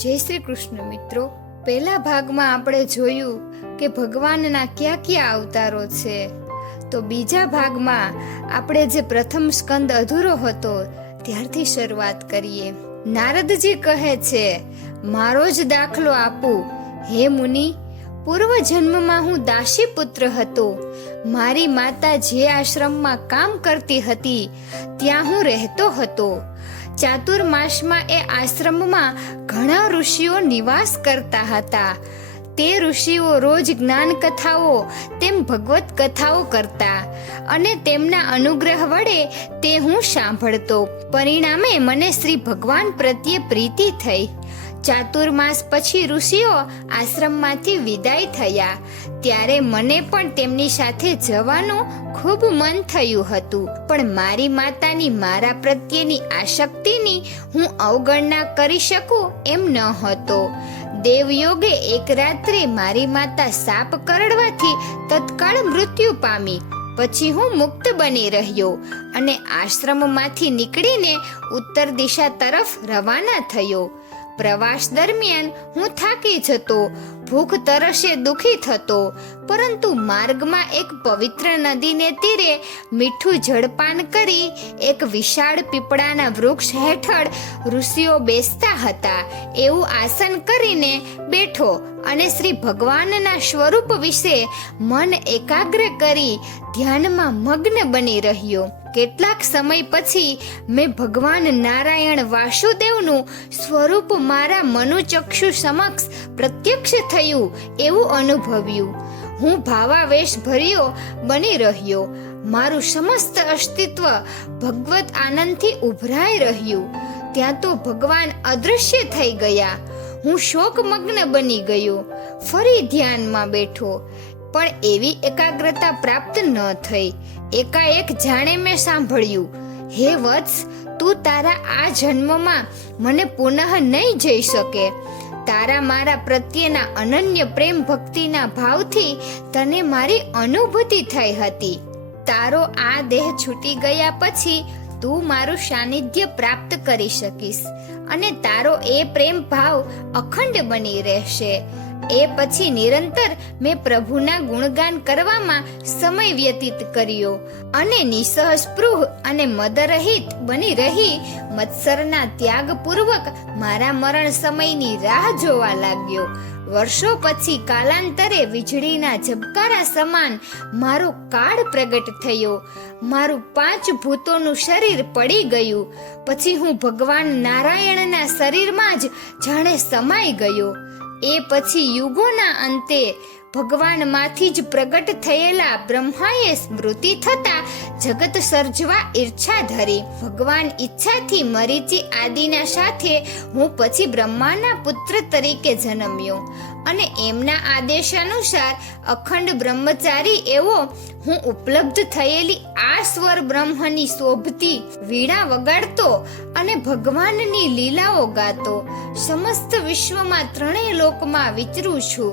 જય શ્રી કૃષ્ણ મિત્રો. પહેલા ભાગમાં આપણે જોયું કે ભગવાનના કયા કયા અવતારો છે. તો બીજા ભાગમાં આપણે જે પ્રથમ સ્કંદ અધૂરો હતો ત્યારથી શરૂઆત કરીએ. નારદજી કહે છે, મારો જ દાખલો આપું. હે મુનિ, પૂર્વ જન્મમાં હું દાસી પુત્ર હતો. મારી માતા જે આશ્રમમાં કામ કરતી હતી ત્યાં હું રહેતો હતો. ચાતુર્માસમાં એ આશ્રમમાં ઘણા ઋષિઓ નિવાસ કરતા હતા. તે ઋષિઓ રોજ જ્ઞાન કથાઓ તેમ ભગવત કથાઓ કરતા અને તેમના અનુગ્રહ વડે તે હું સાંભળતો. પરિણામે મને શ્રી ભગવાન પ્રત્યે પ્રીતિ થઈ. ચાતુર્માસ પછી ઋષિઓ આશ્રમમાંથી વિદાય થયા ત્યારે મને પણ તેમની સાથે જવાનું ખૂબ મન થયું હતું. પણ મારી માતાની મારા પ્રત્યેની આસક્તિની હું અવગણના કરી શકું એમ ન હતો. દેવયોગે એક રાત્રે મારી માતા સાપ કરડવાથી તત્કાળ મૃત્યુ પામી. પછી હું મુક્ત બની રહ્યો અને આશ્રમમાંથી નીકળીને ઉત્તર દિશા તરફ રવાના થયો. પ્રવાસ દરમિયાન હું થાકી જતો, ભૂખ તરસે દુખી થતો, પરંતુ માર્ગમાં એક પવિત્ર નદીને તીરે મીઠું જળપાન કરી એક વિશાળ પીપળાના વૃક્ષ હેઠળ ઋષિઓ બેસતા હતા એવું આસન કરીને બેઠો અને શ્રી ભગવાનના સ્વરૂપ વિશે મન એકાગ્ર કરી ધ્યાનમાં મગ્ન બની રહ્યો. કેટલાક સમય પછી મેં ભગવાન નારાયણ વાસુદેવનું સ્વરૂપ મારા મનોચક્ષુ સમક્ષ પ્રત્યક્ષ થયું એવું અનુભવ્યું. હું ભાવાવેશ ભર્યો બની રહ્યો. મારું સમસ્ત અસ્તિત્વ ભગવત આનંદથી ઉભરાઈ રહ્યું. ત્યાં તો ભગવાન અદૃશ્ય થઈ ગયા. હું શોકમગ્ન બની ગયો. ફરી ધ્યાનમાં બેઠો, પણ એવી એકાગ્રતા પ્રાપ્ત ન થઈ. એકાએક જાણે મેં સાંભળ્યું, હે વત્સ, તું તારા આ જન્મમાં મને પુનઃ નહીં જઈ શકે. તારા મારા પ્રત્યેના અનન્ય પ્રેમ ભક્તિના ભાવથી તને મારી અનુભૂતિ થઈ હતી. તારો આ દેહ છૂટી ગયા પછી તું મારું સાનિધ્ય પ્રાપ્ત કરી શકીશ અને તારો એ પ્રેમ ભાવ અખંડ બની રહેશે. એ પછી નિરંતર મેં પ્રભુના ગુણગાન કરવામાં સમય વ્યતીત કર્યો અને નિસહસ્પૃહ અને મદરહિત બની રહી મત્સરના ત્યાગપૂર્વક મારા મરણ સમયની રાહ જોવા લાગ્યો. વર્ષો પછી કાલાંતરે વીજળીના ઝબકારા સમાન મારો કાળ પ્રગટ થયો. મારું 5 ભૂતોનું શરીર પડી ગયું. પછી હું ભગવાન નારાયણના શરીરમાં જ જાણે સમાઈ ગયો. એ પછી યુગોના અંતે ભગવાનમાંથી જ પ્રગટ થયેલા બ્રહ્માએ સ્મૃતિ થતા જગત સર્જવા ઈચ્છા ધરી. ભગવાન ઈચ્છાથી મરીચી આદિના સાથે હું પછી બ્રહ્માના પુત્ર તરીકે જન્મ્યો અને એમના આદેશાનુસાર અખંડ બ્રહ્મચારી એવો હું ઉપલબ્ધ થયેલી આ સ્વર બ્રહ્મની શોભતી વીણા વગાડતો અને ભગવાનની લીલાઓ ગાતો સમસ્ત વિશ્વમાં 3 લોકમાં વિચરું છું.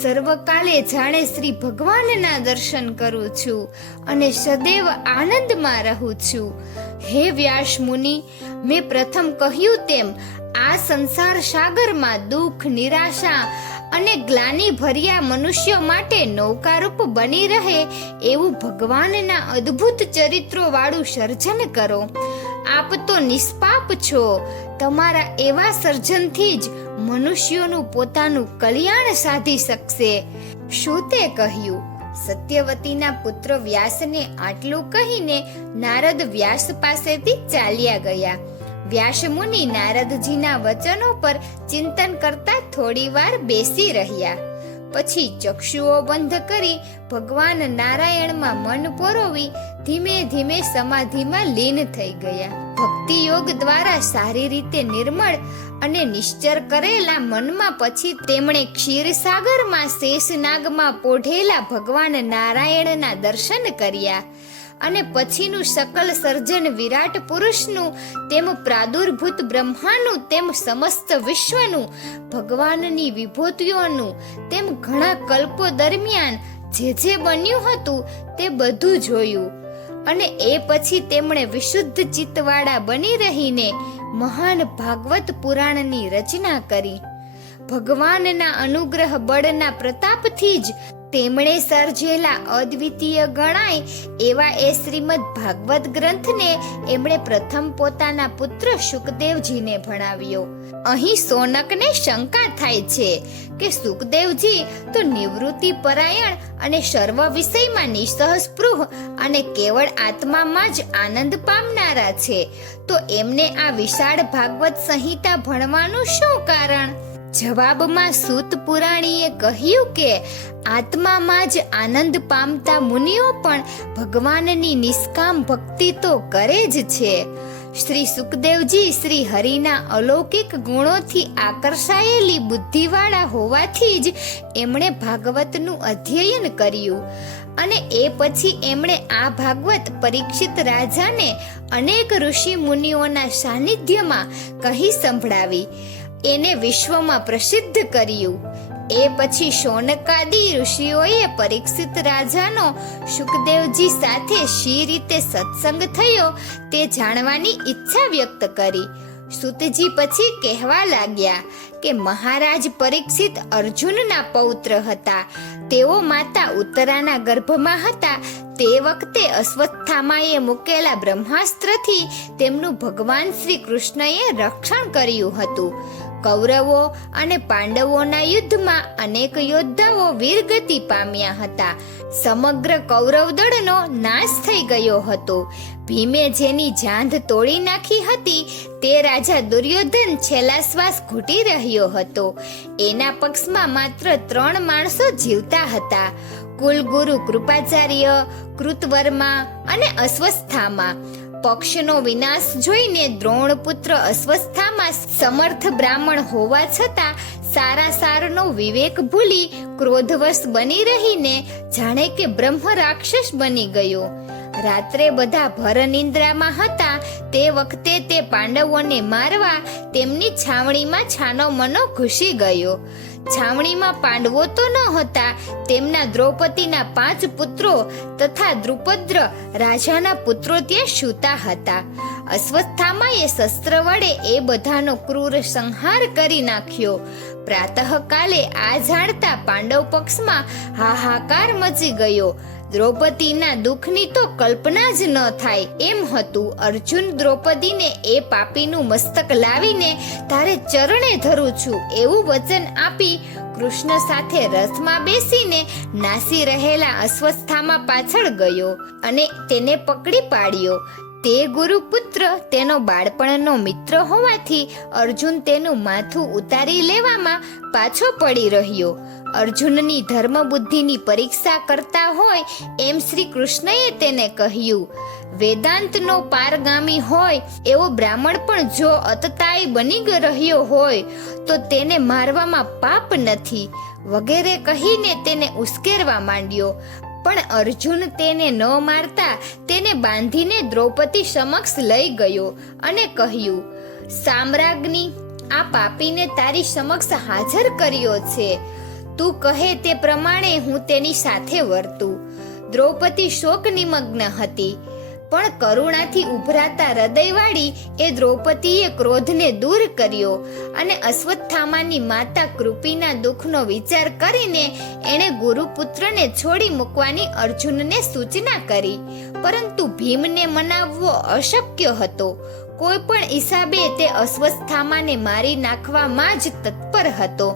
સર્વકાલે જાણે શ્રી ભગવાનના દર્શન કરું છું અને સદૈવ આનંદમાં રહું છું. હે વ્યાસ મુનિ, મેં પ્રથમ કહ્યું તેમ આ સંસાર સાગરમાં દુઃખ, નિરાશા અને ગ્લાનિ ભર્યા મનુષ્યો માટે નૌકારૂપ બની રહે એવું ભગવાનના અદ્ભુત ચરિત્રો વાળું સર્જન કરો. આપ તો નિષ્પાપ છો. તમારા એવા સર્જનથી જ મનુષ્યોનું પોતાનું કલ્યાણ સાધી શકશે. શું તે કહ્યું? સત્યવતીના પુત્ર વ્યાસને આટલું કહીને નારદ વ્યાસ પાસેથી ચાલ્યા ગયા. વ્યાસ મુનિ નારદજીના વચનો પર ચિંતન કરતા થોડી વાર બેસી રહ્યા. પછી ચક્ષુઓ બંધ કરી ભગવાન નારાયણમાં મન પરોવી ધીમે ધીમે સમાધિમાં લીન થઈ ગયા. ભક્તિ યોગ દ્વારા સારી રીતે નિર્મળ અને નિશ્ચર કરેલા મનમાં પછી તેમણે ક્ષીરસાગરમાં શેષનાગમાં પોઢેલા ભગવાન નારાયણના દર્શન કર્યા અને પછીનું સકલ સર્જન વિરાટ પુરુષનું તેમ પ્રાદુર્ભૂત બ્રહ્માનું તેમ સમસ્ત વિશ્વનું ભગવાનની વિભૂતિઓનું તેમ ઘણા કલ્પો દરમિયાન જે બન્યું હતું તે બધું જોયું અને એ પછી તેમણે વિશુદ્ધ ચિત્તવાળા બની રહીને મહાન ભાગવત પુરાણની રચના કરી. ભગવાનના અનુગ્રહ બળના પ્રતાપથી જ તેમણે સર્જેલા અદ્વિતીય ગણાય એવા એ શ્રીમદ ભાગવત ગ્રંથને એમણે પ્રથમ પોતાના પુત્ર શુકદેવજીને ભણાવ્યો. અહીં સોનકને શંકા થાય છે કે શુકદેવજી તો નિવૃત્તિ પરાયણ અને સર્વ વિષયમાં નિઃસ્પૃહ અને કેવળ આત્મામાં જ આનંદ પામનારા છે, તો એમને આ વિશાળ ભાગવત સંહિતા ભણવાનું શું કારણ? જવાબમાં સૂત પુરાણીએ કહ્યું કે આત્મામાં જ આનંદ પામતા મુનિઓ પણ ભગવાનની નિષ્કામ ભક્તિ તો કરે જ છે. શ્રી સુખદેવજી શ્રી હરિના અલૌકિક ગુણોથી આકર્ષાયેલી બુદ્ધિવાળા હોવાથી જ એમણે ભાગવતનું અધ્યયન કર્યું અને એ પછી એમણે આ ભાગવત પરીક્ષિત રાજાને અનેક ઋષિ મુનિઓના સાનિધ્યમાં કહી સંભળાવી એને વિશ્વમાં પ્રસિદ્ધ કર્યું. એ પછી શૌનકાદી ઋષિઓએ પરીક્ષિત રાજાનો શુકદેવજી સાથે શી રીતે સત્સંગ થયો તે જાણવાની ઈચ્છા વ્યક્ત કરી. સૂતજી પછી કહેવા લાગ્યા કે મહારાજ પરીક્ષિત અર્જુનના પૌત્ર હતા. તેઓ માતા ઉત્તરાના ગર્ભમાં હતા તે વખતે અશ્વત્થામાએ મૂકેલા બ્રહ્માસ્ત્રથી તેમનું ભગવાન શ્રી કૃષ્ણએ રક્ષણ કર્યું હતું. કૌરવો અને પાંડવોના યુદ્ધમાં અનેક યોદ્ધાઓ વીરગતિ પામ્યા હતા. સમગ્ર કૌરવ દળનો નાશ થઈ ગયો હતો. ભીમે જેની જાંઘ તોડી નાખી હતી તે રાજા દુર્યોધન છેલ્લા શ્વાસ ઘૂંટી રહ્યો હતો. એના પક્ષમાં માત્ર 3 માણસો જીવતા હતા: કુલગુરુ કૃપાચાર્ય, કૃતવર્મા અને અશ્વત્થામા. પક્ષનો વિનાશ જોઈને દ્રોણપુત્ર અશ્વત્થામા સમર્થ બ્રાહ્મણ હોવા છતાં સારાનો વિવેક ભૂલી ક્રોધવશ બની રહીને જાણે કે બ્રહ્મ રાક્ષસ બની ગયો. રાત્રે બધા ભરનિંદ્રામાં હતા તે વખતે તે પાંડવોને મારવા તેમની છાવણીમાં છાનો મનો ઘૂસી ગયો. છાવણીમાં પાંડવો તો ન હતા, તેમના દ્રૌપદીના 5 પુત્રો તથા દ્રુપદ્ર રાજાના પુત્રો ત્યાં સૂતા હતા. અશ્વત્થામાએ શસ્ત્ર વડે એ બધાનો ક્રૂર સંહાર કરી નાખ્યો. પ્રાતઃકાલે આ જાણતા પાંડવ પક્ષમાં હાહાકાર મચી ગયો. દ્રૌપદીના દુઃખની તો કલ્પના જ ન થાય એમ હતું. અર્જુન દ્રૌપદીને એ પાપીનું મસ્તક લાવીને તારે ચરણે ધરું છું એવું વચન આપી કૃષ્ણ સાથે રથમાં બેસીને નાસી રહેલા અશ્વત્થામા પાછળ ગયો અને તેને પકડી પાડ્યો. તે ગુરુપુત્ર તેનો બાળપણનો મિત્ર હોવાથી અર્જુન તેનું માથું ઉતારી લેવામાં પાછો પડી રહ્યો. અર્જુનની ધર્મ બુદ્ધિની પરીક્ષા કરતા હોય એમ શ્રી કૃષ્ણએ તેને કહ્યું, વેદાંતનો પારગામી હોય એવો બ્રાહ્મણ પણ જો અતતાઈ બની રહ્યો હોય તો તેને મારવામાં પાપ નથી વગેરે કહીને તેને ઉશ્કેરવા માંડ્યો. પણ અર્જુન તેને ન મારતા તેને બાંધીને દ્રૌપદી સમક્ષ લઈ ગયો અને કહ્યું, સામ્રાજ્ઞી, આ પાપીને તારી સમક્ષ હાજર કર્યો છે. તું કહે તે પ્રમાણે હું તેની સાથે વર્તું. દ્રૌપદી શોક નિમગ્ન હતી, પણ કરુણાથી ઉભરાતા હૃદયવાળી એ દ્રૌપદીએ ક્રોધને દૂર કર્યો અને અશ્વત્થામાની માતા કૃપિના દુઃખનો વિચાર કરીને એણે ગુરુપુત્રને છોડી મૂકવાની અર્જુનને સૂચના કરી. પરંતુ ભીમને મનાવવો અશક્ય હતો. કોઈ પણ હિસાબે તે અશ્વત્થામાને મારી નાખવામાં જ તત્પર હતો.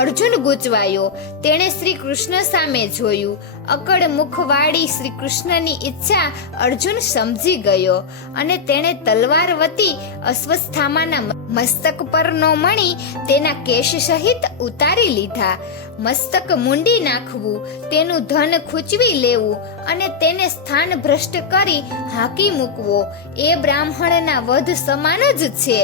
અર્જુન ગૂંચવાયો. તેણે શ્રી કૃષ્ણ સામે જોયું. અકળ મુખવાળી શ્રી કૃષ્ણની ઈચ્છા અર્જુન સમજી ગયો અને તેણે તલવાર વતી અશ્વત્થામાના મસ્તક પરનો મણી તેના કેશ સહિત ઉતારી લીધા. મસ્તક મૂંડી નાખવું, તેનું ધન ખૂંચવી લેવું અને તેને સ્થાન ભ્રષ્ટ કરી હાંકી મૂકવો એ બ્રાહ્મણના વધ સમાન જ છે.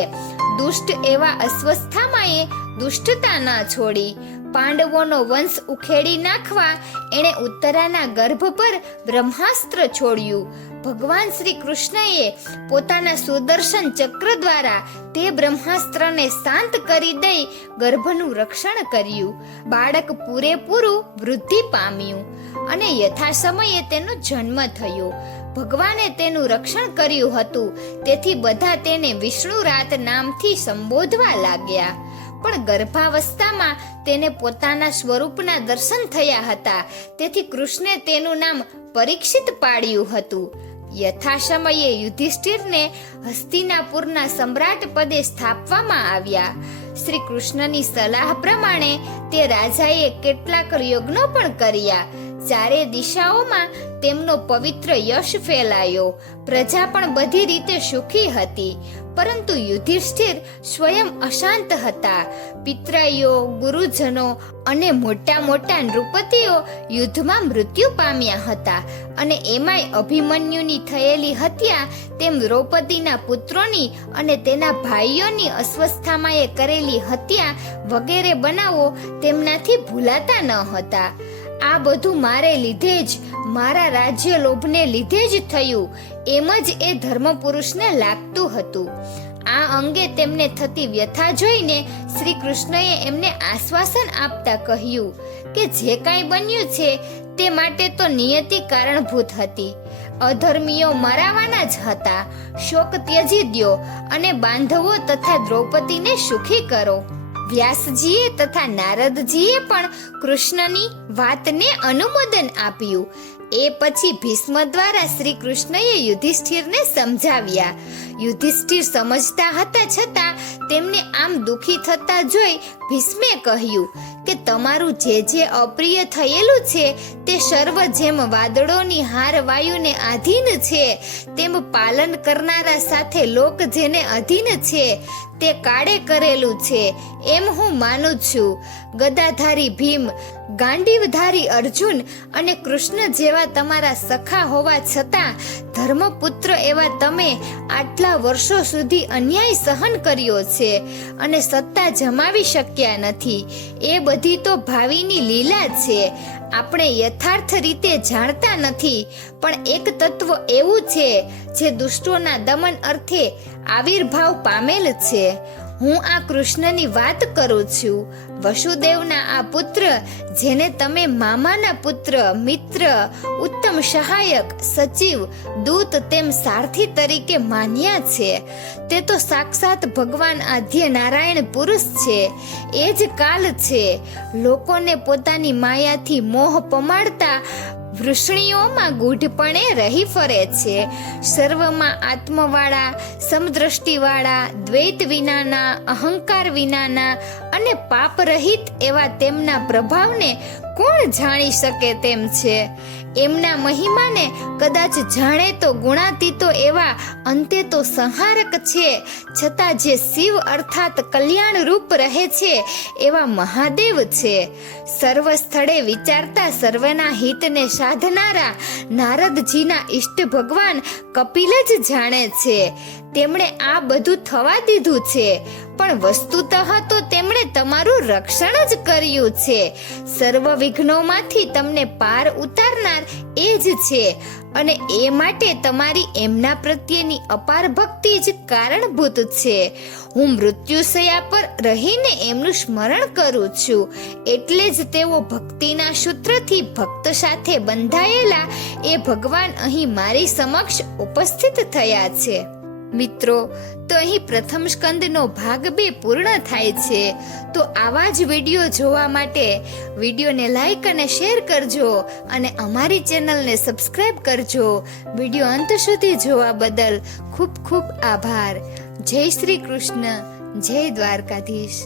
દુષ્ટ એવા અશ્વત્થામાએ દુષ્ટતા ના છોડી. પાંડવોનો વંશ ઉખેડી નાખવા એણે ઉત્તરાના ગર્ભ પર બ્રહ્માસ્ત્ર છોડ્યું. ભગવાન શ્રી કૃષ્ણએ પોતાના સુદર્શન ચક્ર દ્વારા તે બ્રહ્માસ્ત્રને શાંત કરી દઈ ગર્ભનું રક્ષણ કર્યું. બાળક પૂરેપૂરું વૃદ્ધિ પામ્યું અને યથા સમયે તેનો જન્મ થયો. ભગવાને તેનું રક્ષણ કર્યું હતું, તેથી બધા તેને વિષ્ણુરાત નામથી સંબોધવા લાગ્યા. પણ ગર્ભાવસ્થામાં તેને પોતાના સ્વરૂપના દર્શન થયા હતા, તેથી કૃષ્ણે તેનું નામ પરીક્ષિત પાડ્યું હતું. યથાસમયે યુધિષ્ઠિરને હસ્તિનાપુરના સમ્રાટ પદે સ્થાપવામાં આવ્યા. શ્રી કૃષ્ણની સલાહ પ્રમાણે તે રાજાએ કેટલાક યજ્ઞો પણ કર્યા. ચારે દિશાઓમાં તેમનો પવિત્ર યશ ફેલાયો. પ્રજા પણ બધી રીતે સુખી હતી, પરંતુ યુધિષ્ઠિર સ્વયં અશાંત હતા. પિતરાઈઓ, ગુરુજનો અને મોટા મોટા નૃપતિઓ યુદ્ધમાં મૃત્યુ પામ્યા હતા, અને એમાંય અભિમન્યુની થયેલી હત્યા, તેમ દ્રૌપદીના પુત્રોની અને તેના ભાઈઓની અસ્વસ્થતામાં કરેલી હત્યા વગેરે બનાવો તેમનાથી ભૂલાતા ન હતા. આ બધું મારે લીધે જ, મારા રાજ્ય લોભને લીધે જ થયું, એમ જ એ ધર્મપુરુષને લાગતું હતું. આ અંગે તેમને થતી વ્યથા જોઈને શ્રી કૃષ્ણએ એમને આશ્વાસન આપતા કહ્યું કે જે કાંઈ બન્યું છે તે માટે તો નિયતિ કારણભૂત હતી. અધર્મીઓ મરાવાના જ હતા. શોક ત્યજી દ્યો અને બાંધવો તથા દ્રૌપદીને સુખી કરો. વ્યાસજીએ તથા નારદજીએ પણ કૃષ્ણની વાતને અનુમોદન આપ્યું. એ પછી ભીષ્મ દ્વારા શ્રી કૃષ્ણએ યુધિષ્ઠિરને સમજાવ્યા. યુધિષ્ઠિર સમજતા હતા છતાં તેમને આમ દુખી થતા જોઈ ભીષ્મે કહ્યું કે તમારું જે જે અપ્રિય થયેલું છે તે સર્વ જેમ વાદળોની હાર વાયુને આધીન છે, તેમ પાલન કરનારા સાથે લોક જેને અધીન છે તે કાળે કરેલું છે એમ હું માનું છું. ગદાધારી ભીમ, ગાંડીવધારી અર્જુન અને કૃષ્ણ જેવા તમારા સખા હોવા છતાં ધર્મપુત્ર એવા તમે આટલા વર્ષો સુધી અન્યાય સહન કર્યો છે અને સત્તા જમાવી શક્યા નથી. એ બધી તો ભાવિની લીલા છે. આપણે યથાર્થ રીતે જાણતા નથી, પણ એક તત્વ એવું છે જે દુષ્ટોના દમન અર્થે આવિર્ભાવ પામેલ છે. હું આ કૃષ્ણની વાત કરું છું. વસુદેવના આ પુત્ર, જેને તમે મામાના પુત્ર, મિત્ર, ઉત્તમ સહાયક, સચિવ, દૂત તેમ સારથી તરીકે માન્યા છે, તે તો સાક્ષાત ભગવાન આદ્ય નારાયણ પુરુષ છે. એ જ કાલ છે. લોકોને પોતાની માયાથી મોહ પમાડતા વૃષ્ણિઓમાં ગૂઢપણે રહી ફરે છે. સર્વમાં આત્મવાળા, સમદ્રષ્ટિવાળા, દ્વૈત વિનાના, અહંકાર વિનાના અને પાપરહિત એવા તેમના પ્રભાવને કોણ જાણી શકે તેમ છે. એમના મહિમાને કદાચ જાણે તો ગુણાતીતો એવા અંતે તો સંહારક છે, છતાં જે શિવ અર્થાત કલ્યાણ રૂપ રહે છે એવા મહાદેવ છે. સર્વ સ્થળે વિચારતા સર્વના હિતને સાધનારા નારદજીના ઈષ્ટ ભગવાન કપિલ જ જાણે છે. તેમણે આ બધું થવા દીધું છે, પણ વસ્તુતઃ તો તેમણે તમારું રક્ષણ જ કર્યું છે. સર્વ વિઘ્નોમાંથી તમને પાર ઉતારનાર એ જ છે, અને એ માટે તમારી એમના પ્રત્યેની અપાર ભક્તિ જ કારણભૂત છે. હું મૃત્યુશયા પર રહીને એમનું સ્મરણ કરું છું, એટલે જ તેઓ ભક્તિના સૂત્રથી ભક્ત સાથે બંધાયેલા એ ભગવાન અહીં મારી સમક્ષ ઉપસ્થિત થયા છે. મિત્રો, તો અહીં પ્રથમ સ્કંદનો ભાગ 2 પૂર્ણ થાય છે. તો આવા જ વિડીયો જોવા માટે વિડીયોને લાઈક અને શેર કરજો અને અમારી ચેનલને સબસ્ક્રાઈબ કરજો. વિડીયો અંત સુધી જોવા બદલ ખૂબ ખૂબ આભાર. જય શ્રી કૃષ્ણ, જય દ્વારકાધીશ.